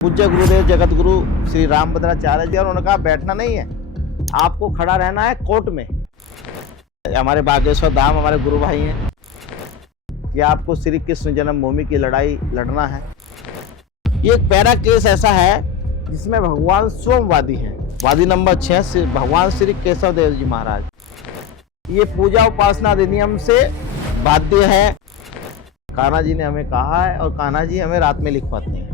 पूज्य गुरुदेव जगत गुरु श्री रामभद्राचार्य जी, और उन्होंने कहा बैठना नहीं है, आपको खड़ा रहना है कोर्ट में। हमारे बागेश्वर धाम हमारे गुरु भाई हैं कि आपको श्री कृष्ण जन्मभूमि की लड़ाई लड़ना है। ये एक पैरा केस ऐसा है जिसमें भगवान स्वयं वादी हैं। वादी नंबर 6 भगवान श्री केशव देव जी महाराज। ये पूजा उपासना अधिनियम से बाध्य है। कान्हा जी ने हमें कहा है और कान्हा जी हमें रात में लिखवाते हैं।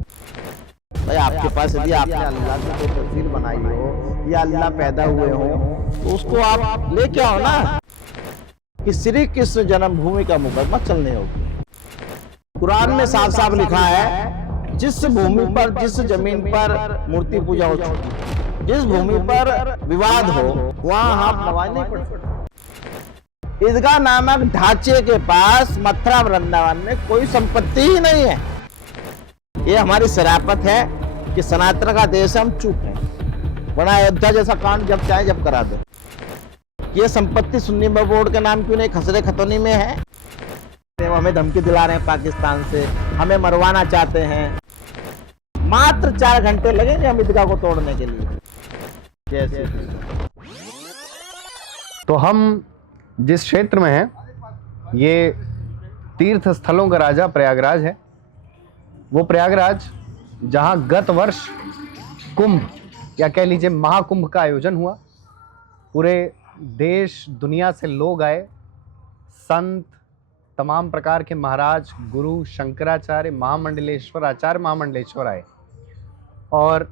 भाई आपके पास यदि आपने अल्लाह की कोई तस्वीर बनाई हो या अल्लाह पैदा हुए हो तो उसको आप लेके आओ ना कि श्री कृष्ण जन्मभूमि का मुकदमा चलने होगा। कुरान में साफ साफ लिखा है, जिस भूमि पर जिस जमीन पर मूर्ति पूजा हो चुकी है, जिस भूमि पर विवाद हो वहां आप नमाज नहीं पढ़ सकते। ईदगाह नामक ढांचे के पास मथुरा वृंदावन में कोई संपत्ति ही नहीं है। ये हमारी शराफत है कि सनातन का देश हम चुप हैं, वरना अयोध्या जैसा कांड जब चाहे जब करा दो। ये संपत्ति सुन्नी बोर्ड के नाम क्यों नहीं खसरे खतौनी में है? हमें धमकी दिला रहे हैं पाकिस्तान से, हमें मरवाना चाहते हैं। मात्र 4 घंटे लगेंगे हम ईदगाह को तोड़ने के लिए। जैसे तो हम जिस क्षेत्र में हैं, ये तीर्थ स्थलों का राजा प्रयागराज है। वो प्रयागराज जहाँ गत वर्ष कुंभ या कह लीजिए महाकुंभ का आयोजन हुआ। पूरे देश दुनिया से लोग आए, संत, तमाम प्रकार के महाराज, गुरु, शंकराचार्य, महामंडलेश्वर, आचार्य महामंडलेश्वर आए। और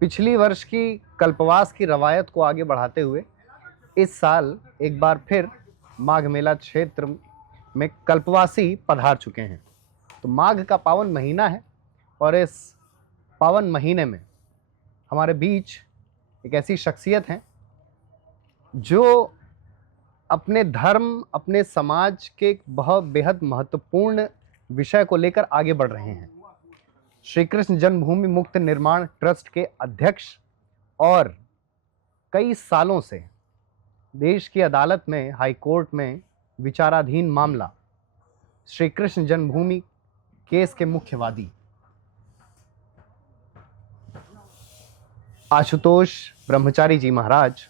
पिछली वर्ष की कल्पवास की रवायत को आगे बढ़ाते हुए इस साल एक बार फिर माघ मेला क्षेत्र में कल्पवासी पधार चुके हैं। तो माघ का पावन महीना है और इस पावन महीने में हमारे बीच एक ऐसी शख्सियत हैं जो अपने धर्म, अपने समाज के एक बहुत बेहद महत्वपूर्ण विषय को लेकर आगे बढ़ रहे हैं। श्री कृष्ण जन्मभूमि मुक्त निर्माण ट्रस्ट के अध्यक्ष और कई सालों से देश की अदालत में, हाई कोर्ट में विचाराधीन मामला श्री कृष्ण जन्मभूमि केस के मुख्य वादी आशुतोष ब्रह्मचारी जी महाराज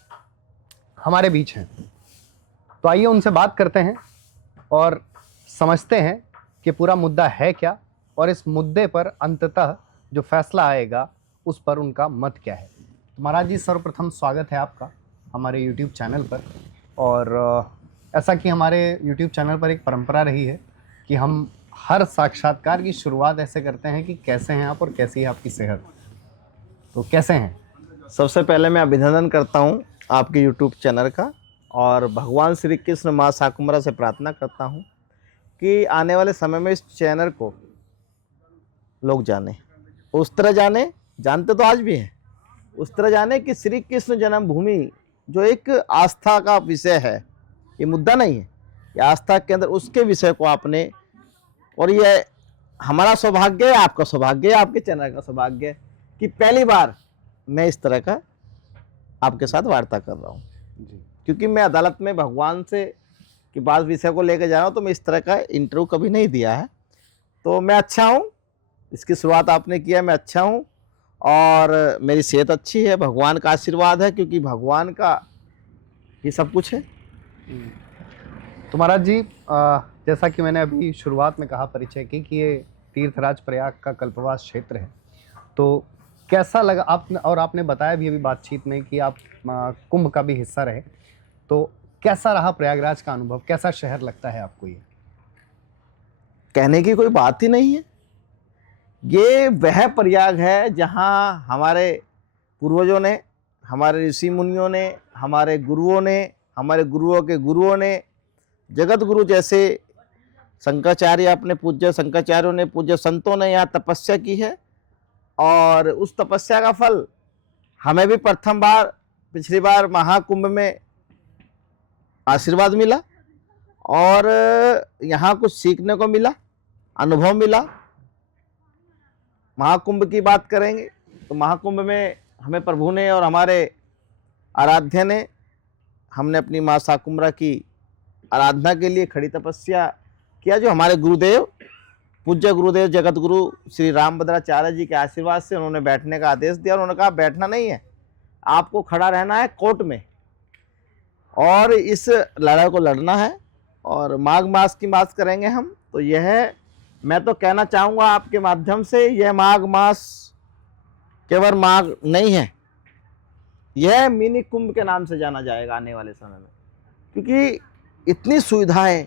हमारे बीच हैं। तो आइए उनसे बात करते हैं और समझते हैं कि पूरा मुद्दा है क्या और इस मुद्दे पर अंततः जो फैसला आएगा उस पर उनका मत क्या है। तो महाराज जी, सर्वप्रथम स्वागत है आपका हमारे YouTube चैनल पर। और ऐसा कि हमारे YouTube चैनल पर एक परंपरा रही है कि हम हर साक्षात्कार की शुरुआत ऐसे करते हैं कि कैसे हैं आप और कैसी है आपकी सेहत। तो कैसे हैं? सबसे पहले मैं अभिनंदन करता हूं आपके YouTube चैनल का और भगवान श्री कृष्ण माँ शाकुंभरा से प्रार्थना करता हूं कि आने वाले समय में इस चैनल को लोग जाने, उस तरह जाने, जानते तो आज भी हैं, उस तरह जाने कि श्री कृष्ण जन्मभूमि जो एक आस्था का विषय है, ये मुद्दा नहीं है, ये आस्था के अंदर उसके विषय को आपने, और ये हमारा सौभाग्य है, आपका सौभाग्य है, आपके चैनल का सौभाग्य है कि पहली बार मैं इस तरह का आपके साथ वार्ता कर रहा हूँ। क्योंकि मैं अदालत में भगवान से कि बात विषय को लेकर जा रहा हूँ, तो मैं इस तरह का इंटरव्यू कभी नहीं दिया है। तो मैं अच्छा हूँ, इसकी शुरुआत आपने किया, मैं अच्छा हूँ और मेरी सेहत अच्छी है, भगवान का आशीर्वाद है, क्योंकि भगवान का ये सब कुछ है। तो महाराज जी, जैसा कि मैंने अभी शुरुआत में कहा, परिचय की, कि ये तीर्थराज प्रयाग का कल्पवास क्षेत्र है, तो कैसा लगा आपने? और आपने बताया भी अभी बातचीत में कि आप कुंभ का भी हिस्सा रहे, तो कैसा रहा प्रयागराज का अनुभव? कैसा शहर लगता है आपको? ये कहने की कोई बात ही नहीं है। ये वह प्रयाग है जहाँ हमारे पूर्वजों ने, हमारे ऋषि मुनियों ने, हमारे गुरुओं ने, हमारे गुरुओं के गुरुओं ने, जगत गुरु जैसे शंकराचार्य, अपने पूज्य शंकराचार्यों ने, पूज्य संतों ने यहाँ तपस्या की है। और उस तपस्या का फल हमें भी प्रथम बार, पिछली बार महाकुंभ में आशीर्वाद मिला और यहाँ कुछ सीखने को मिला, अनुभव मिला। महाकुंभ की बात करेंगे तो महाकुंभ में हमें प्रभु ने और हमारे आराध्य ने, हमने अपनी माँ शाकुंभरा की आराधना के लिए खड़ी तपस्या किया, जो हमारे गुरुदेव पूज्य गुरुदेव जगत गुरु श्री रामभद्राचार्य जी के आशीर्वाद से उन्होंने बैठने का आदेश दिया और उन्होंने कहा बैठना नहीं है, आपको खड़ा रहना है कोर्ट में और इस लड़ाई को लड़ना है। और माघ मास की बात करेंगे हम, तो यह मैं तो कहना चाहूँगा आपके माध्यम से, यह माघ मास केवल माघ नहीं है, यह मिनी कुंभ के नाम से जाना जाएगा आने वाले समय में, क्योंकि इतनी सुविधाएं,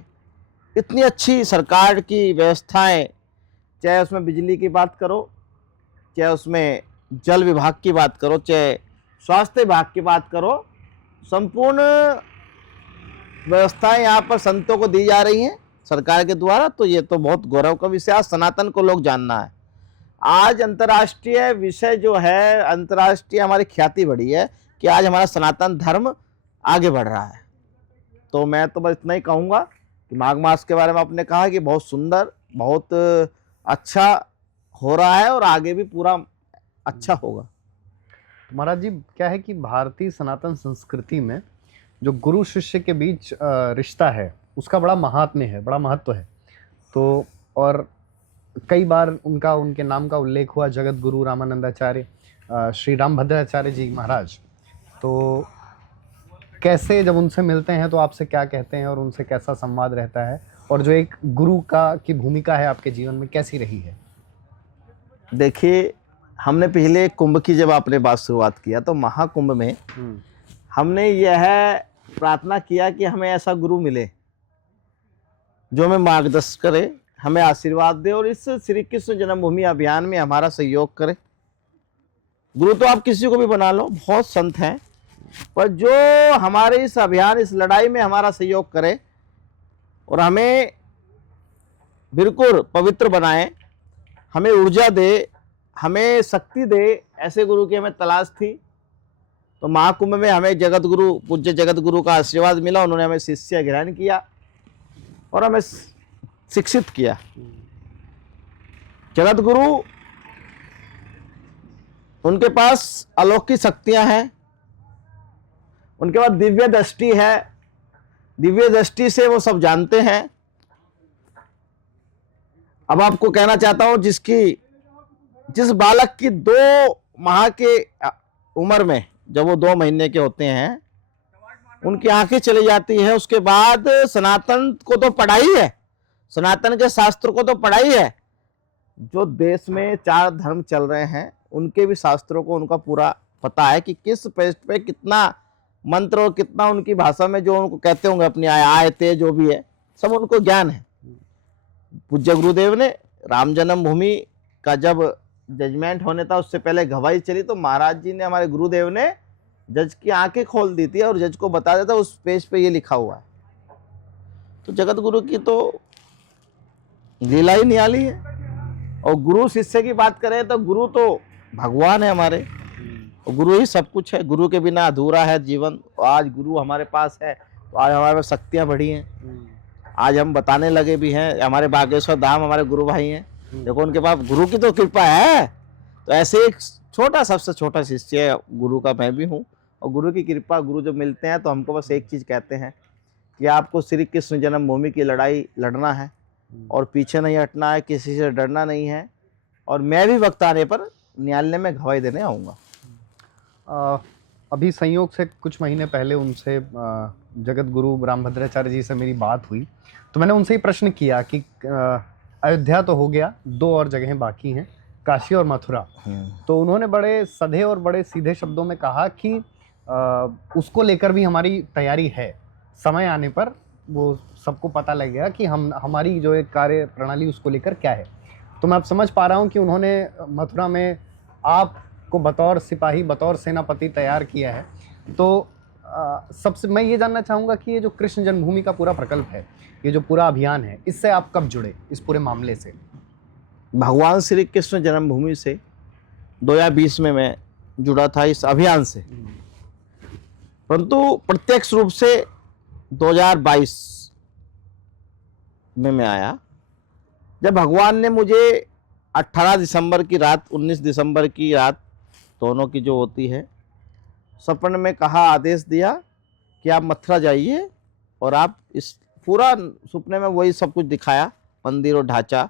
इतनी अच्छी सरकार की व्यवस्थाएं, चाहे उसमें बिजली की बात करो, चाहे उसमें जल विभाग की बात करो, चाहे स्वास्थ्य विभाग की बात करो, संपूर्ण व्यवस्थाएं यहाँ पर संतों को दी जा रही हैं सरकार के द्वारा। तो ये तो बहुत गौरव का विषय है, सनातन को लोग जानना है। आज अंतर्राष्ट्रीय विषय जो है, अंतर्राष्ट्रीय हमारी ख्याति बढ़ी है कि आज हमारा सनातन धर्म आगे बढ़ रहा है। तो मैं तो बस इतना ही कहूँगा कि माघ मास के बारे में आपने कहा कि बहुत सुंदर, बहुत अच्छा हो रहा है और आगे भी पूरा अच्छा होगा। महाराज जी, क्या है कि भारतीय सनातन संस्कृति में जो गुरु शिष्य के बीच रिश्ता है उसका बड़ा महात्म्य है, बड़ा महत्व है। तो और कई बार उनके नाम का उल्लेख हुआ, जगत गुरु रामानंदाचार्य श्री रामभद्राचार्य जी महाराज। तो कैसे जब उनसे मिलते हैं तो आपसे क्या कहते हैं और उनसे कैसा संवाद रहता है, और जो एक गुरु की भूमिका है आपके जीवन में कैसी रही है? देखिए, हमने पहले कुंभ की जब आपने बात शुरुआत किया तो महाकुंभ में हमने यह प्रार्थना किया कि हमें ऐसा गुरु मिले जो हमें मार्गदर्शन करे, हमें आशीर्वाद दे और इस श्री कृष्ण जन्मभूमि अभियान में हमारा सहयोग करे। गुरु तो आप किसी को भी बना लो, बहुत संत हैं, पर जो हमारे इस अभियान, इस लड़ाई में हमारा सहयोग करे और हमें बिल्कुल पवित्र बनाए, हमें ऊर्जा दे, हमें शक्ति दे, ऐसे गुरु की हमें तलाश थी। तो महाकुंभ में हमें जगत गुरु, पूज्य जगत गुरु का आशीर्वाद मिला। उन्होंने हमें शिष्य ग्रहण किया और हमें शिक्षित किया। जगत गुरु, उनके पास अलौकिक शक्तियां हैं, उनके पास दिव्य दृष्टि है, दिव्य दृष्टि से वो सब जानते हैं। अब आपको कहना चाहता हूं, जिस बालक की 2 माह के उम्र में, जब वो 2 महीने के होते हैं, उनकी आंखें चली जाती है, उसके बाद सनातन को तो पढ़ाई है, सनातन के शास्त्र को तो पढ़ाई है। जो देश में 4 धर्म चल रहे हैं उनके भी शास्त्रों को उनका पूरा पता है कि किस पेज पे कितना मंत्र और कितना उनकी भाषा में जो उनको कहते होंगे अपनी आयते जो भी है, सब उनको ज्ञान है। पूज्य गुरुदेव ने राम जन्मभूमि का जब जजमेंट होने था उससे पहले गवाही चली, तो महाराज जी ने, हमारे गुरुदेव ने जज की आंखें खोल दी थी और जज को बता देता उस पेज पे ये लिखा हुआ है। तो जगत गुरु की तो लीला ही निराली है। और गुरु शिष्य की बात करें तो गुरु तो भगवान है हमारे, और गुरु ही सब कुछ है। गुरु के बिना अधूरा है जीवन। आज गुरु हमारे पास है तो आज हमारे पास शक्तियाँ बढ़ी हैं। आज हम बताने लगे भी हैं, हमारे बागेश्वर धाम हमारे गुरु भाई हैं, देखो उनके पास गुरु की तो कृपा है। तो ऐसे एक छोटा, सबसे छोटा शिष्य गुरु का मैं भी हूँ, और गुरु की कृपा, गुरु जब मिलते हैं तो हमको बस एक चीज़ कहते हैं कि आपको श्री कृष्ण जन्मभूमि की लड़ाई लड़ना है और पीछे नहीं हटना है, किसी से डरना नहीं है। और मैं भी वक्त आने पर न्यायालय में गवाही देने आऊँगा। अभी संयोग से कुछ महीने पहले उनसे जगत गुरु रामभद्राचार्य जी से मेरी बात हुई, तो मैंने उनसे ही प्रश्न किया कि अयोध्या तो हो गया, 2 और जगहें बाकी हैं, काशी और मथुरा। तो उन्होंने बड़े सधे और बड़े सीधे शब्दों में कहा कि उसको लेकर भी हमारी तैयारी है, समय आने पर वो सबको पता लगेगा कि हमारी जो एक कार्य प्रणाली उसको लेकर क्या है। तो मैं अब समझ पा रहा हूँ कि उन्होंने मथुरा में आपको बतौर सिपाही, बतौर सेनापति तैयार किया है। तो सबसे मैं ये जानना चाहूँगा कि ये जो कृष्ण जन्मभूमि का पूरा प्रकल्प है, ये जो पूरा अभियान है, इससे आप कब जुड़े, इस पूरे मामले से? भगवान श्री कृष्ण जन्मभूमि से 2020 में मैं जुड़ा था इस अभियान से, परंतु प्रत्यक्ष रूप से 2022 में मैं आया, जब भगवान ने मुझे 18 दिसंबर की रात, 19 दिसंबर की रात, दोनों की जो होती है, सपने में कहा, आदेश दिया कि आप मथुरा जाइए और आप इस पूरा सपने में वही सब कुछ दिखाया, मंदिर और ढांचा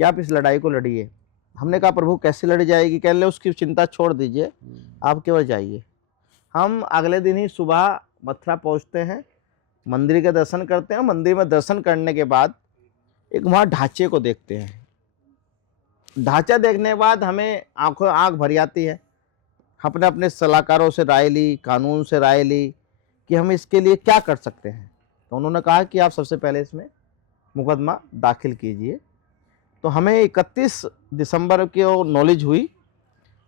कि आप इस लड़ाई को लड़िए। हमने कहा प्रभु कैसे लड़ी जाएगी? कह ले उसकी चिंता छोड़ दीजिए, आप केवल जाइए। हम अगले दिन ही सुबह मथुरा पहुंचते हैं, मंदिर के दर्शन करते हैं। मंदिर में दर्शन करने के बाद एक वहाँ ढांचे को देखते हैं। ढांचा देखने के बाद हमें आंख भर आती है। हमने अपने सलाहकारों से राय ली, कानून से राय ली कि हम इसके लिए क्या कर सकते हैं। तो उन्होंने कहा कि आप सबसे पहले इसमें मुकदमा दाखिल कीजिए। तो हमें 31 दिसंबर की नॉलेज हुई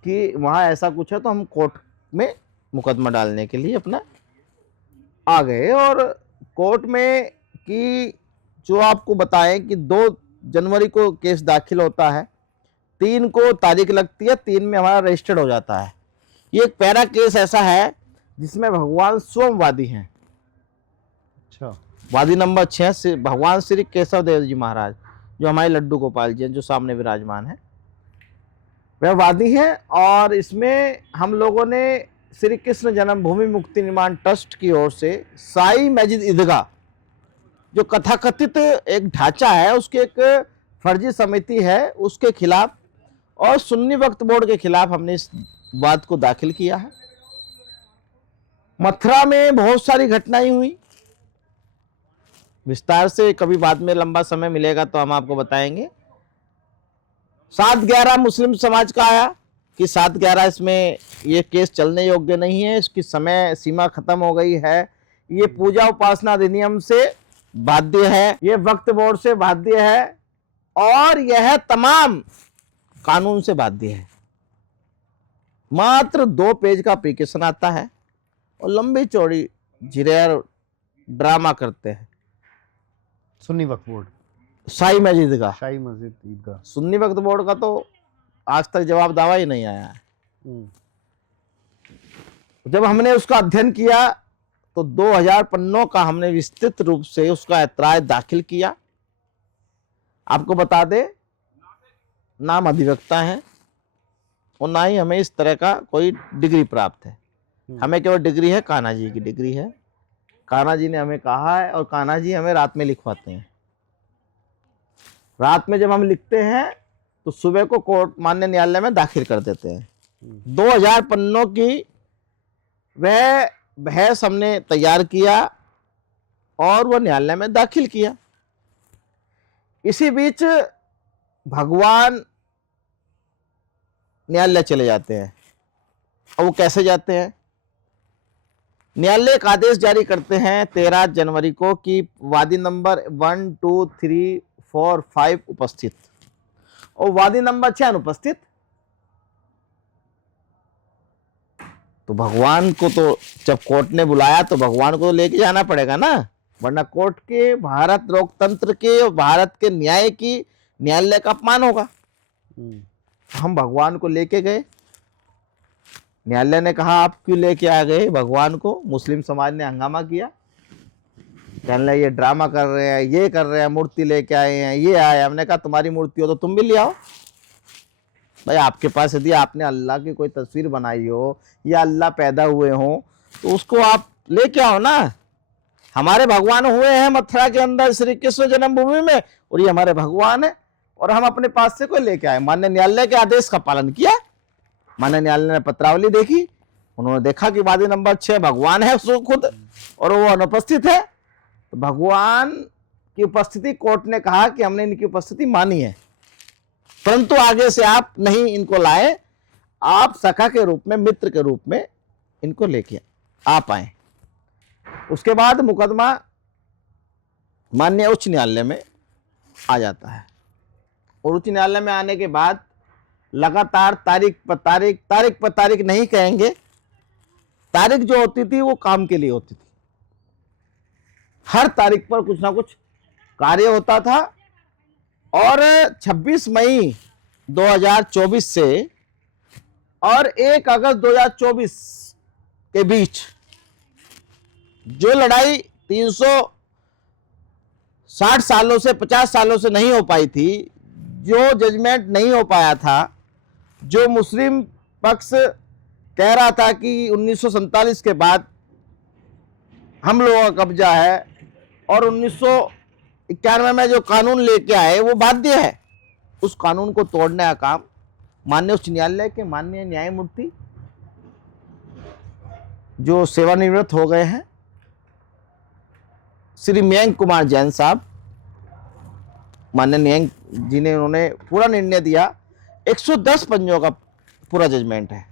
कि वहाँ ऐसा कुछ है, तो हम कोर्ट में मुकदमा डालने के लिए अपना आ गए। और कोर्ट में कि जो आपको बताएं कि 2 जनवरी को केस दाखिल होता है, 3 को तारीख लगती है, 3 में हमारा रजिस्टर्ड हो जाता है। ये एक पैरा केस ऐसा है जिसमें भगवान स्वयं वादी हैं। अच्छा। वादी नंबर 6 से भगवान श्री केशव देव जी महाराज, जो हमारे लड्डू गोपाल जी हैं, जो सामने विराजमान है, वह वादी हैं। और इसमें हम लोगों ने श्री कृष्ण जन्मभूमि मुक्ति निर्माण ट्रस्ट की ओर से साई मस्जिद ईदगाह, जो कथाकथित एक ढांचा है, उसकी एक फर्जी समिति है, उसके खिलाफ और सुन्नी वक्फ बोर्ड के खिलाफ हमने इस बात को दाखिल किया है। मथुरा में बहुत सारी घटनाएं हुई, विस्तार से कभी बाद में लंबा समय मिलेगा तो हम आपको बताएंगे। 7/11 मुस्लिम समाज का आया कि 7/11 इसमें ये केस चलने योग्य नहीं है, इसकी समय सीमा खत्म हो गई है, ये पूजा उपासना अधिनियम से बाध्य है, ये वक्फ बोर्ड से बाध्य है, और यह तमाम कानून से बाध्य है। मात्र 2 पेज का एप्लीकेशन आता है और लंबी चौड़ी जिरेर ड्रामा करते हैं। सुन्नी वक्फ बोर्ड, शाही मस्जिद का, शाही मस्जिद ईदगाह। सुन्नी वक्फ बोर्ड का तो आज तक जवाब दावा ही नहीं आया है। जब हमने उसका अध्ययन किया तो 2000 पन्नों का हमने विस्तृत रूप से उसका ऐतराज दाखिल किया। आपको बता दे, नाम अधिवक्ता है और ना ही हमें इस तरह का कोई डिग्री प्राप्त है। हमें केवल डिग्री है, कान्हा जी की डिग्री है। कान्हा जी ने हमें कहा है, और कान्हा जी हमें रात में लिखवाते हैं। रात में जब हम लिखते हैं तो सुबह को कोर्ट मान्य न्यायालय में दाखिल कर देते हैं। 2000 पन्नों की वह बहस हमने तैयार किया और वह न्यायालय में दाखिल किया। इसी बीच भगवान न्यायालय चले जाते हैं। और वो कैसे जाते हैं? न्यायालय एक आदेश जारी करते हैं 13 जनवरी को कि वादी नंबर 1, 2, 3, 4, 5 उपस्थित, और वादी नंबर 6 अनुपस्थित। तो भगवान को तो जब कोर्ट ने बुलाया तो भगवान को लेके जाना पड़ेगा ना, वरना कोर्ट के, भारत लोकतंत्र के और भारत के न्याय की, न्यायालय का अपमान होगा। हम भगवान को लेके गए। न्यायालय ने कहा आप क्यों लेके आ गए भगवान को? मुस्लिम समाज ने हंगामा किया, कहने लगे ये ड्रामा कर रहे हैं, ये कर रहे हैं, मूर्ति लेके आए हैं, ये आए। हमने कहा तुम्हारी मूर्ति हो तो तुम भी ले आओ भाई। आपके पास यदि आपने अल्लाह की कोई तस्वीर बनाई हो या अल्लाह पैदा हुए हो तो उसको आप लेके आओ ना। हमारे भगवान हुए हैं मथुरा के अंदर श्री कृष्ण जन्मभूमि में, और ये हमारे भगवान है, और हम अपने पास से कोई लेके आए। मान्य न्यायालय के आदेश का पालन किया। मान्य न्यायालय ने पत्रावली देखी, उन्होंने देखा कि वादी नंबर 6 भगवान है खुद और वो अनुपस्थित है। तो भगवान की उपस्थिति, कोर्ट ने कहा कि हमने इनकी उपस्थिति मानी है, परंतु आगे से आप नहीं इनको लाए, आप सखा के रूप में, मित्र के रूप में इनको लेके आप आए। उसके बाद मुकदमा माननीय उच्च न्यायालय में आ जाता है, और उच्च न्यायालय में आने के बाद लगातार तारीख पर तारीख नहीं कहेंगे, तारीख जो होती थी वो काम के लिए होती थी। हर तारीख पर कुछ ना कुछ कार्य होता था। और 26 मई 2024 से और 1 अगस्त 2024 के बीच जो लड़ाई 360 सालों से, 50 सालों से नहीं हो पाई थी, जो जजमेंट नहीं हो पाया था, जो मुस्लिम पक्ष कह रहा था कि 1947 के बाद हम लोगों का कब्जा है, और 1991 में जो कानून लेके आए वो बाध्य है, उस कानून को तोड़ने का काम माननीय उच्च न्यायालय के माननीय न्यायमूर्ति जो सेवानिवृत्त हो गए हैं श्री मयंक कुमार जैन साहब, माननीय न्यायिक जी ने उन्होंने पूरा निर्णय दिया। 110 पंजों का पूरा जजमेंट है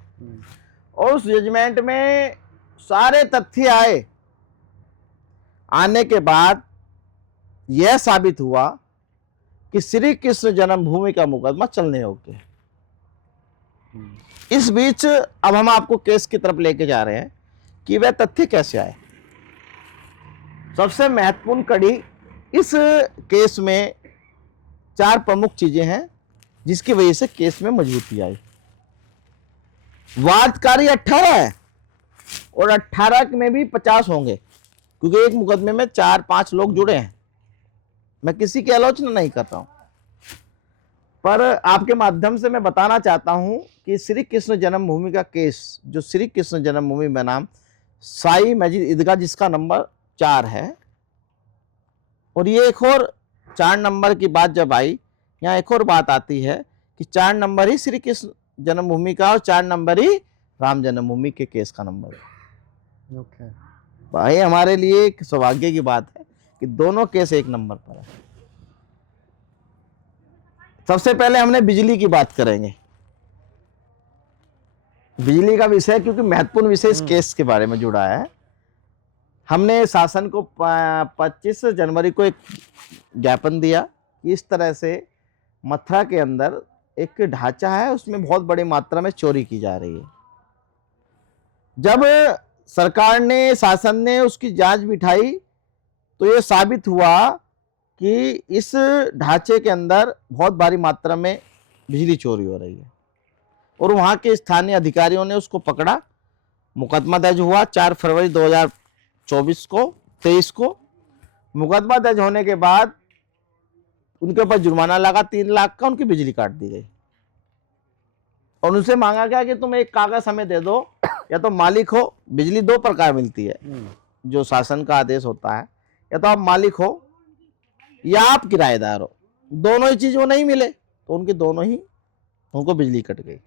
और उस जजमेंट में सारे तथ्य आने के बाद यह साबित हुआ कि श्री कृष्ण जन्मभूमि का मुकदमा चलने योग्य है। इस बीच अब हम आपको केस की तरफ लेके जा रहे हैं कि वह तथ्य कैसे आए। सबसे महत्वपूर्ण कड़ी इस केस में 4 प्रमुख चीजें हैं जिसकी वजह से केस में मजबूती आई। वादकारी 18 है और 18 में भी 50 होंगे, क्योंकि एक मुकदमे में 4-5 लोग जुड़े हैं। मैं किसी की आलोचना नहीं कर रहा हूं, पर आपके माध्यम से मैं बताना चाहता हूं कि श्री कृष्ण जन्मभूमि का केस, जो श्री कृष्ण जन्मभूमि बनाम साई मस्जिद ईदगाह, जिसका नंबर 4 है, और ये एक और 4 नंबर की बात जब आई, यहाँ एक और बात आती है कि 4 नंबर ही श्री कृष्ण जन्मभूमि का और 4 नंबर ही राम जन्मभूमि के केस का नंबर है। ओके। भाई हमारे लिए एक सौभाग्य की बात है कि दोनों केस एक नंबर पर है। सबसे पहले हमने बिजली की बात करेंगे, बिजली का विषय, क्योंकि महत्वपूर्ण विषय इस केस के बारे में जुड़ा है। हमने शासन को 25 जनवरी को एक ज्ञापन दिया कि इस तरह से मथुरा के अंदर एक ढांचा है, उसमें बहुत बड़ी मात्रा में चोरी की जा रही है। जब सरकार ने, शासन ने उसकी जांच बिठाई तो ये साबित हुआ कि इस ढांचे के अंदर बहुत भारी मात्रा में बिजली चोरी हो रही है और वहां के स्थानीय अधिकारियों ने उसको पकड़ा। मुकदमा दर्ज हुआ 4 फरवरी 2023 को। मुकदमा दर्ज होने के बाद उनके ऊपर जुर्माना लगा 3 लाख का, उनकी बिजली काट दी गई और उनसे मांगा गया कि तुम एक कागज हमें दे दो, या तो मालिक हो। बिजली 2 प्रकार मिलती है जो शासन का आदेश होता है, या तो आप मालिक हो या आप किराएदार हो। दोनों ही चीज वो नहीं मिले तो उनकी दोनों ही, उनको बिजली कट गई।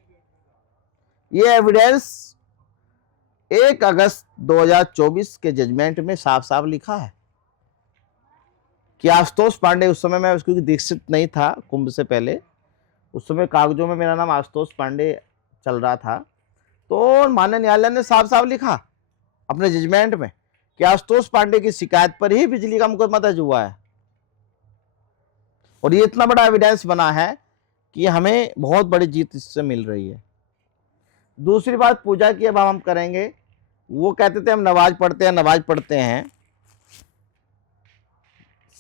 ये एविडेंस 1 अगस्त 2024 के जजमेंट में साफ साफ लिखा है कि आशुतोष पांडे, उस समय मैं क्योंकि दीक्षित नहीं था कुंभ से पहले, उस समय कागजों में मेरा नाम आशुतोष पांडे चल रहा था, तो माननीय न्यायालय ने साफ साफ लिखा अपने जजमेंट में कि आशुतोष पांडे की शिकायत पर ही बिजली का मुकदमा दर्ज हुआ है। और ये इतना बड़ा एविडेंस बना है कि हमें बहुत बड़ी जीत इससे मिल रही है। दूसरी बात पूजा की अब हम करेंगे। वो कहते थे हम नमाज पढ़ते हैं।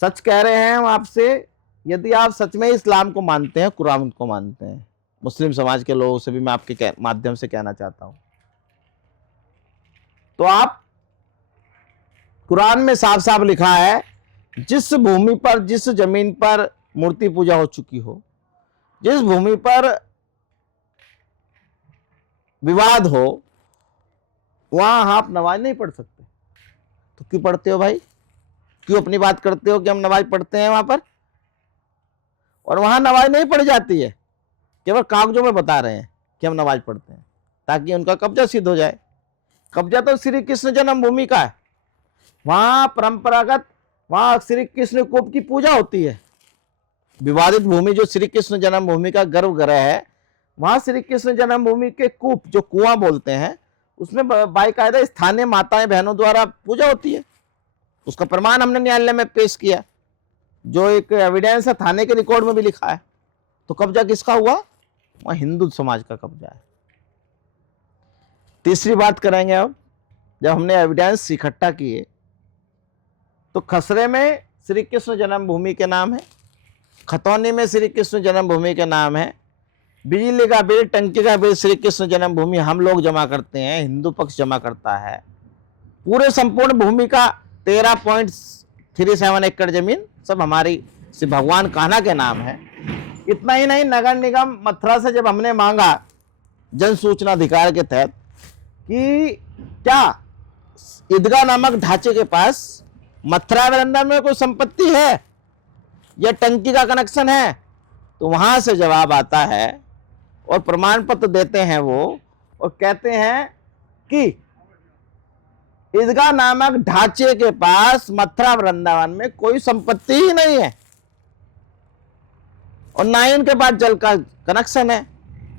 सच कह रहे हैं हम आपसे, यदि आप सच में इस्लाम को मानते हैं, कुरान को मानते हैं, मुस्लिम समाज के लोगों से भी मैं आपके माध्यम से कहना चाहता हूं, तो आप, कुरान में साफ साफ लिखा है, जिस भूमि पर, जिस जमीन पर मूर्ति पूजा हो चुकी हो, जिस भूमि पर विवाद हो, वहां आप नमाज नहीं पढ़ सकते। तो क्यों पढ़ते हो भाई? क्यों अपनी बात करते हो कि हम नमाज पढ़ते हैं वहां पर? और वहां नमाज नहीं पढ़ी जाती है, केवल कागजों में बता रहे हैं कि हम नमाज पढ़ते हैं ताकि उनका कब्जा सिद्ध हो जाए। कब्जा तो श्री कृष्ण जन्मभूमि का है। वहां परंपरागत, वहां श्री कृष्ण कूप की पूजा होती है। विवादित भूमि जो श्री कृष्ण जन्मभूमि का गर्भगृह है, वहां श्री कृष्ण जन्मभूमि के कूप, जो कुआं बोलते हैं, उसमें बाकायदा स्थानीय माताएं बहनों द्वारा पूजा होती है। उसका प्रमाण हमने न्यायालय में पेश किया, जो एक एविडेंस है, थाने के रिकॉर्ड में भी लिखा है। तो कब्जा किसका हुआ? वहां हिंदू समाज का कब्जा है। तीसरी बात करेंगे अब, जब हमने एविडेंस इकट्ठा किए तो खसरे में श्री कृष्ण जन्मभूमि के नाम है, खतौनी में श्री कृष्ण जन्मभूमि के नाम है, बिजली का बिल, टंकी का बिल श्री कृष्ण जन्मभूमि हम लोग जमा करते हैं, हिंदू पक्ष जमा करता है। पूरे संपूर्ण भूमि का 13.37 एकड़ जमीन सब हमारी श्री भगवान कान्हा के नाम है। इतना ही नहीं, नगर निगम मथुरा से जब हमने मांगा जन सूचना अधिकार के तहत कि क्या ईदगाह नामक ढांचे के पास मथुरा वृंदावन में कोई संपत्ति है या टंकी का कनेक्शन है, तो वहां से जवाब आता है और प्रमाण पत्र देते हैं वो, और कहते हैं कि ईदगाह नामक ढांचे के पास मथुरा वृंदावन में कोई संपत्ति ही नहीं है और ना ही उनके पास जल का कनेक्शन है।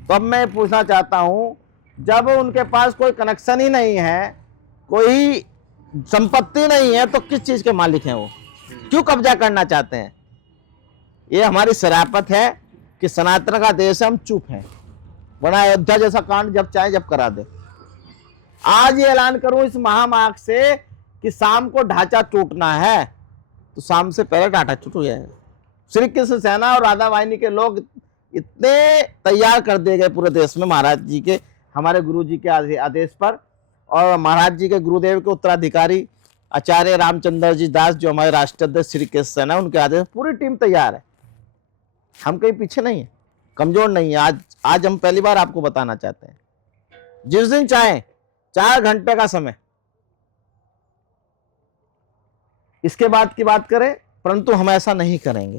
तो अब मैं पूछना चाहता हूं, जब उनके पास कोई कनेक्शन ही नहीं है, कोई संपत्ति नहीं है, तो किस चीज के मालिक हैं वो? क्यों कब्जा करना चाहते हैं? ये हमारी शराफत है कि सनातन का देश है, हम चुप हैं, वरना अयोध्या जैसा कांड जब चाहे जब करा दे। आज ये ऐलान करूं इस महामार्ग से कि शाम को ढांचा टूटना है तो शाम से पहले ढांचा टूट जाएगा। श्री कृष्ण सेना और राधा वाहिनी के लोग इतने तैयार कर दिए गए पूरे देश में महाराज जी के, हमारे गुरु जी के आदेश पर, और महाराज जी के गुरुदेव के उत्तराधिकारी आचार्य रामचंद्र जी दास जो हमारे राष्ट्रीय अध्यक्ष श्री कृष्ण सेना, उनके आदेश पूरी टीम तैयार है। हम कहीं पीछे नहीं है, कमजोर नहीं है। आज हम पहली बार आपको बताना चाहते हैं, जिस दिन चाहे 4 घंटे का समय, इसके बाद की बात करें, परंतु हम ऐसा नहीं करेंगे,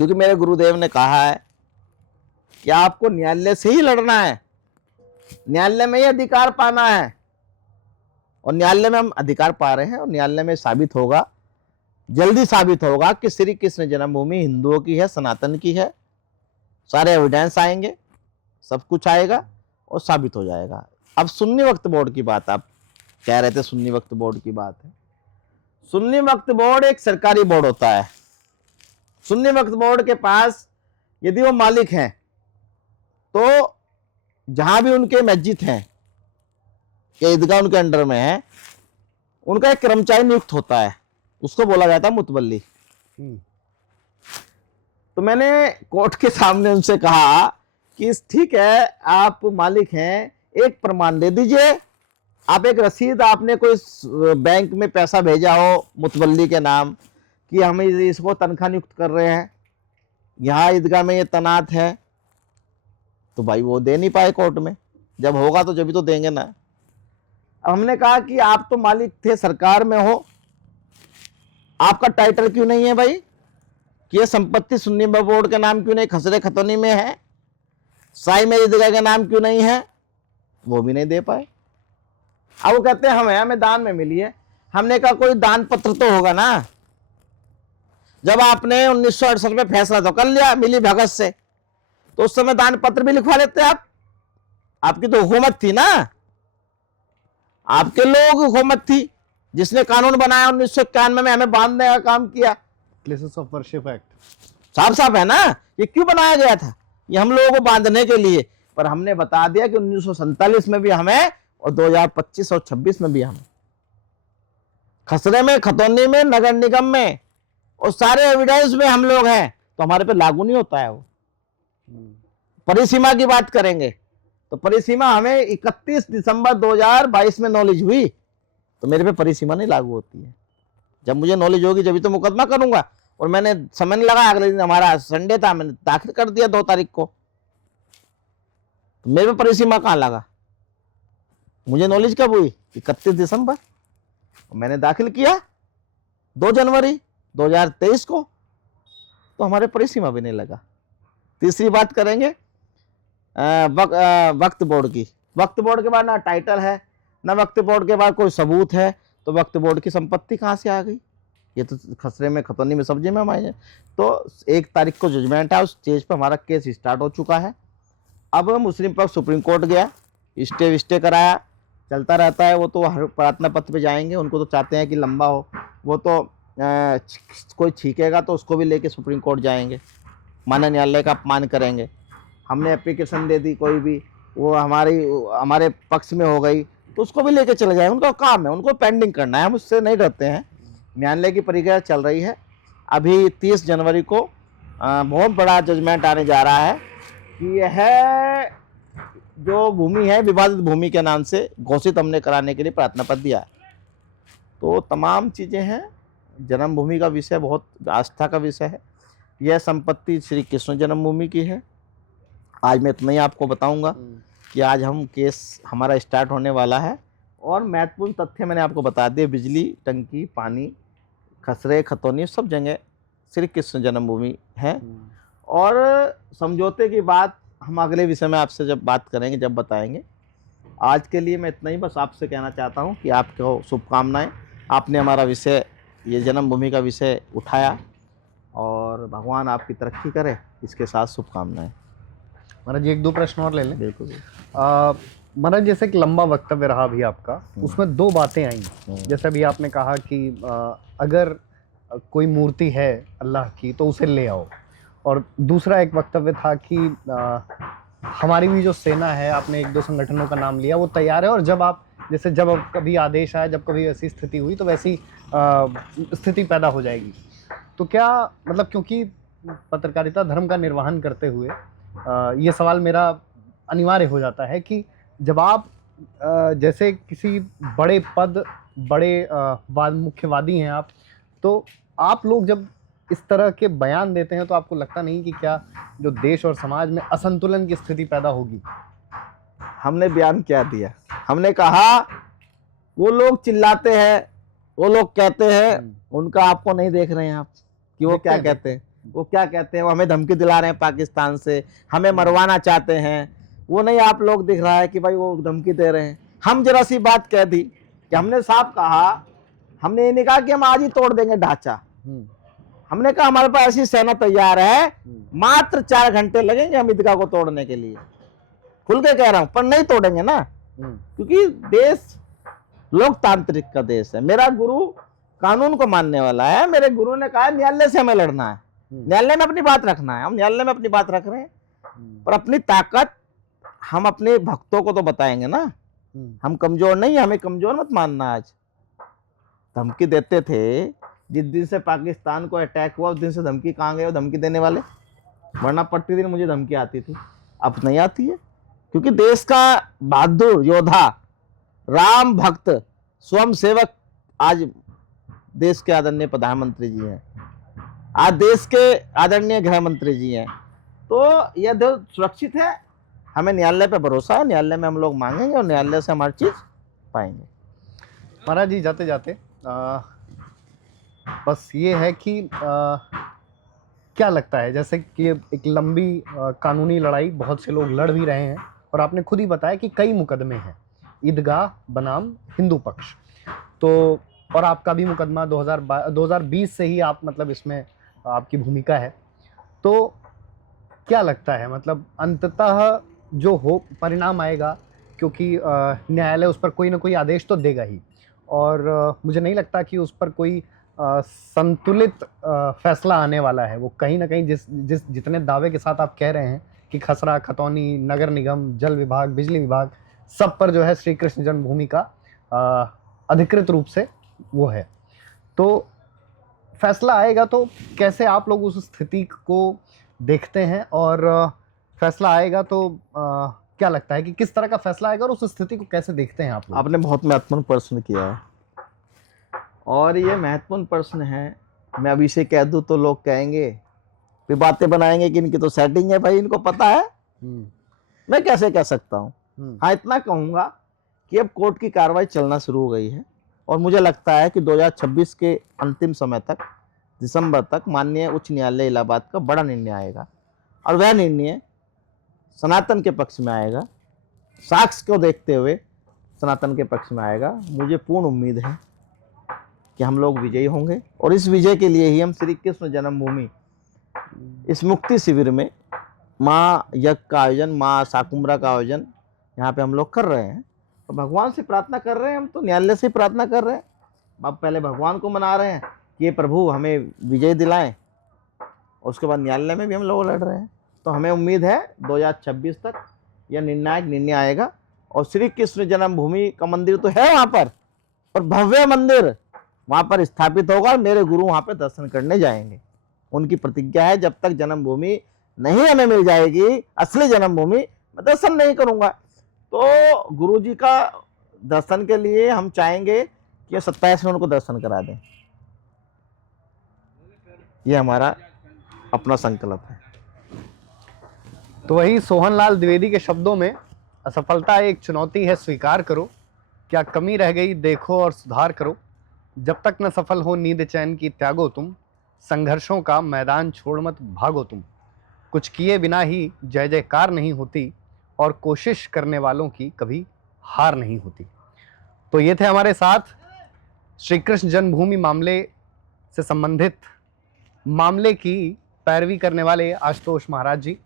क्योंकि मेरे गुरुदेव ने कहा है कि आपको न्यायालय से ही लड़ना है, न्यायालय में ही अधिकार पाना है, और न्यायालय में हम अधिकार पा रहे हैं, और न्यायालय में साबित होगा, जल्दी साबित होगा कि श्री कृष्ण जन्मभूमि हिंदुओं की है, सनातन की है। सारे एविडेंस आएंगे, सब कुछ आएगा और साबित हो जाएगा। अब सुन्नी वक्फ बोर्ड की बात, आप कह रहे थे सुन्नी वक्फ बोर्ड की बात है। सुन्नी वक्फ बोर्ड एक सरकारी बोर्ड होता है। सुन्नी वक्फ बोर्ड के पास यदि वो मालिक हैं तो जहां भी उनके मस्जिद हैं या ईदगाह उनके अंडर में है, उनका एक कर्मचारी नियुक्त होता है, उसको बोला जाता है मुतवल्ली। तो मैंने कोर्ट के सामने उनसे कहा कि ठीक है, आप मालिक हैं, एक प्रमाण दे दीजिए, आप एक रसीद, आपने कोई बैंक में पैसा भेजा हो मुतवल्ली के नाम कि हम इसको तनख्वाह नियुक्त कर रहे हैं, यहाँ ईदगाह में ये तैनात है, तो भाई वो दे नहीं पाए कोर्ट में। जब होगा तो जब भी तो देंगे ना। अब हमने कहा कि आप तो मालिक थे, सरकार में हो, आपका टाइटल क्यों नहीं है भाई, कि ये संपत्ति सुन्नी वक्फ बोर्ड के नाम क्यों नहीं, खसरे खतौनी में है, साई में ईदगाह के नाम क्यों नहीं है? वो भी नहीं दे पाए। अब वो कहते हैं हमें दान में मिली है। हमने कहा कोई दान पत्र तो होगा ना। जब आपने 1968 में फैसला तो कर लिया मिली भगत से, तो उस समय दान पत्र भी लिखवा लेते आप। आपकी तो हुकूमत थी ना, आपके लोग हुकूमत थी, जिसने कानून बनाया 1991 में हमें बांधने का काम किया, प्लेसेस ऑफ वर्शिप एक्ट। साफ साफ है ना। ये क्यों बनाया गया था? ये हम लोगों को बांधने के लिए। पर हमने बता दिया कि 1947 में भी हमें और 2025 और 26 में भी हमें, खसरे में, खतौनी में, नगर निगम में, और सारे एविडेंस में हम लोग हैं, तो हमारे पे लागू नहीं होता है वो। परिसीमा की बात करेंगे तो परिसीमा हमें 31 दिसंबर 2022 में नॉलेज हुई, तो मेरे पे परिसीमा नहीं लागू होती है। जब मुझे नॉलेज होगी जब तो मुकदमा करूंगा। और मैंने समय नहीं लगा, अगले दिन हमारा संडे था, मैंने दाखिल कर दिया 2 तारीख को, तो मेरे पे परिसीमा कहाँ लगा? मुझे नॉलेज कब हुई? 31 दिसंबर, मैंने दाखिल किया 2 जनवरी 2023 को, तो हमारे परिसीमा भी नहीं लगा। तीसरी बात करेंगे वक्फ बोर्ड की। वक्फ बोर्ड के बाद ना टाइटल है, ना वक्फ बोर्ड के बाद कोई सबूत है, तो वक्फ बोर्ड की संपत्ति कहाँ से आ गई? ये तो खसरे में, खतौनी में, सब्जी में हमारे। तो 1 तारीख को जजमेंट है, उस स्टेज पर हमारा केस स्टार्ट हो चुका है। अब मुस्लिम पक्ष सुप्रीम कोर्ट गया, स्टे विस्टे कराया, चलता रहता है वो। तो हर प्रार्थना पत्र पे जाएंगे, उनको तो चाहते हैं कि लंबा हो, वो तो कोई छीकेगा तो उसको भी लेके सुप्रीम कोर्ट जाएंगे, माननीय न्यायालय का अपमान करेंगे। हमने एप्लीकेशन दे दी कोई भी, वो हमारे पक्ष में हो गई, तो उसको भी लेके चले जाए, उनका काम है, उनको पेंडिंग करना है, हम उससे नहीं डरते हैं। न्यायालय की प्रक्रिया चल रही है। अभी 30 जनवरी को बहुत बड़ा जजमेंट आने जा रहा है कि यह जो भूमि है विवादित भूमि के नाम से घोषित हमने कराने के लिए प्रार्थना पत्र दिया है। तो तमाम चीज़ें हैं। जन्मभूमि का विषय बहुत आस्था का विषय है। यह संपत्ति श्री कृष्ण जन्मभूमि की है। आज मैं इतना ही आपको बताऊंगा कि आज हम केस हमारा स्टार्ट होने वाला है। और महत्वपूर्ण तथ्य मैंने आपको बता दिए, बिजली, टंकी, पानी, खसरे, खतौनी, सब जगह श्री कृष्ण जन्मभूमि है। और समझौते की बात हम अगले विषय में आपसे जब बात करेंगे, जब बताएंगे। आज के लिए मैं इतना ही बस आपसे कहना चाहता हूँ कि आपको शुभकामनाएं। आपने हमारा विषय, ये जन्मभूमि का विषय उठाया, और भगवान आपकी तरक्की करे, इसके साथ शुभकामनाएं। महाराज जी, एक दो प्रश्न और ले लें। बिल्कुल। महाराज, जैसे एक लंबा वक्तव्य रहा अभी आपका, उसमें दो बातें आई। जैसे अभी आपने कहा कि अगर कोई मूर्ति है अल्लाह की तो उसे ले आओ, और दूसरा एक वक्तव्य था कि हमारी भी जो सेना है, आपने एक दो संगठनों का नाम लिया, वो तैयार है, और जब आप जैसे जब कभी आदेश आया, जब कभी ऐसी स्थिति हुई तो वैसी स्थिति पैदा हो जाएगी। तो क्या मतलब, क्योंकि पत्रकारिता धर्म का निर्वहन करते हुए ये सवाल मेरा अनिवार्य हो जाता है कि जब आप जैसे किसी बड़े पद, बड़े मुख्यवादी हैं आप, तो आप लोग जब इस तरह के बयान देते हैं तो आपको लगता नहीं कि क्या जो देश और समाज में असंतुलन की स्थिति पैदा होगी? हमने बयान क्या दिया? हमने कहा वो लोग चिल्लाते हैं, वो लोग कहते हैं, उनका आपको नहीं देख रहे हैं आप कि वो क्या कहते हैं। वो क्या कहते हैं? वो हमें धमकी दिला रहे हैं पाकिस्तान से, हमें मरवाना चाहते हैं। वो नहीं आप लोग दिख रहा है कि भाई वो धमकी दे रहे हैं। हम जरा सी बात कह दी कि हमने साफ कहा, हमने ये नहीं कहा कि हम आज ही तोड़ देंगे ढांचा। हमने कहा हमारे पास ऐसी सेना तैयार है, मात्र 4 घंटे लगेंगे हम ईदगाह को तोड़ने के लिए। खुल के कह रहा हूं, पर नहीं तोड़ेंगे ना, क्योंकि देश लोकतांत्रिक का देश है। मेरा गुरु कानून को मानने वाला है। मेरे गुरु ने कहा न्यायालय से हमें लड़ना है, न्यायालय में अपनी बात रखना है। हम न्यायालय में अपनी बात रख रहे हैं, पर अपनी ताकत हम अपने भक्तों को तो बताएंगे ना। हम कमजोर नहीं, हमें कमजोर मत मानना। आज धमकी देते थे, जिस दिन से पाकिस्तान को अटैक हुआ उस दिन से धमकी कहाँ गए वो धमकी देने वाले? वरना प्रतिदिन मुझे धमकी आती थी, अब नहीं आती है, क्योंकि देश का बहादुर योद्धा, राम भक्त, स्वयं सेवक आज देश के आदरणीय प्रधानमंत्री जी हैं, आज देश के आदरणीय गृह मंत्री जी हैं। तो यह देश सुरक्षित है। हमें न्यायालय पे भरोसा है, न्यायालय में हम लोग मांगेंगे और न्यायालय से हमारी चीज पाएंगे। महाराज जी, जाते जाते बस ये है कि क्या लगता है, जैसे कि एक लंबी कानूनी लड़ाई बहुत से लोग लड़ भी रहे हैं, और आपने खुद ही बताया कि कई मुकदमे हैं, ईदगाह बनाम हिंदू पक्ष, तो और आपका भी मुकदमा 2020 से ही आप मतलब इसमें आपकी भूमिका है। तो क्या लगता है, मतलब अंततः जो हो परिणाम आएगा, क्योंकि न्यायालय उस पर कोई ना कोई आदेश तो देगा ही, और मुझे नहीं लगता कि उस पर कोई संतुलित फैसला आने वाला है। वो कहीं ना कहीं जितने दावे के साथ आप कह रहे हैं कि खसरा, खतौनी, नगर निगम, जल विभाग, बिजली विभाग, सब पर जो है श्री कृष्ण जन्मभूमि का अधिकृत रूप से वो है, तो फैसला आएगा तो कैसे आप लोग उस स्थिति को देखते हैं, और फैसला आएगा तो क्या लगता है कि किस तरह का फैसला आएगा और उस स्थिति को कैसे देखते हैं आप लोग? आपने बहुत महत्वपूर्ण प्रश्न किया है, और ये महत्वपूर्ण प्रश्न है। मैं अभी से कह दूं तो लोग कहेंगे, फिर बातें बनाएंगे कि इनकी तो सेटिंग है, भाई इनको पता है। मैं कैसे कह सकता हूँ? हाँ, इतना कहूंगा कि अब कोर्ट की कार्रवाई चलना शुरू हो गई है, और मुझे लगता है कि 2026 के अंतिम समय तक, दिसंबर तक, माननीय उच्च न्यायालय इलाहाबाद का बड़ा निर्णय आएगा, और वह निर्णय सनातन के पक्ष में आएगा। साक्ष्य को देखते हुए सनातन के पक्ष में आएगा। मुझे पूर्ण उम्मीद है कि हम लोग विजयी होंगे, और इस विजय के लिए ही हम श्री कृष्ण जन्मभूमि इस मुक्ति शिविर में माँ यज्ञ का आयोजन, माँ शाकुंभरा का आयोजन यहाँ पे हम लोग कर रहे हैं। तो भगवान से प्रार्थना कर रहे हैं, हम तो न्यायालय से प्रार्थना कर रहे हैं। अब पहले भगवान को मना रहे हैं कि ये प्रभु हमें विजय दिलाएं, उसके बाद न्यायालय में भी हम लोग लड़ रहे हैं। तो हमें उम्मीद है 2026 तक यह निर्णायक निर्णय आएगा, और श्री कृष्ण जन्मभूमि का मंदिर तो है वहाँ पर, और भव्य मंदिर वहाँ पर स्थापित होगा, और मेरे गुरु वहाँ पर दर्शन करने जाएंगे। उनकी प्रतिज्ञा है, जब तक जन्मभूमि नहीं हमें मिल जाएगी, असली जन्मभूमि, मैं दर्शन नहीं करूँगा। तो गुरुजी का दर्शन के लिए हम चाहेंगे कि 27 में उनको दर्शन करा दें। ये हमारा अपना संकल्प है। तो वही सोहनलाल द्विवेदी के शब्दों में, असफलता एक चुनौती है, स्वीकार करो, क्या कमी रह गई देखो और सुधार करो, जब तक न सफल हो नींद चैन की त्यागो तुम, संघर्षों का मैदान छोड़ मत भागो तुम। कुछ किए बिना ही जय जयकार नहीं होती और कोशिश करने वालों की कभी हार नहीं होती। तो ये थे हमारे साथ श्री कृष्ण जन्मभूमि मामले से संबंधित मामले की पैरवी करने वाले आशुतोष महाराज जी,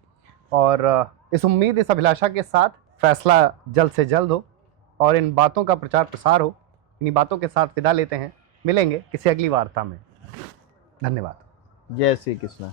और इस उम्मीद, इस अभिलाषा के साथ फैसला जल्द से जल्द हो और इन बातों का प्रचार प्रसार हो। इन्हीं बातों के साथ विदा लेते हैं, मिलेंगे किसी अगली वार्ता में। धन्यवाद। जय श्री कृष्ण।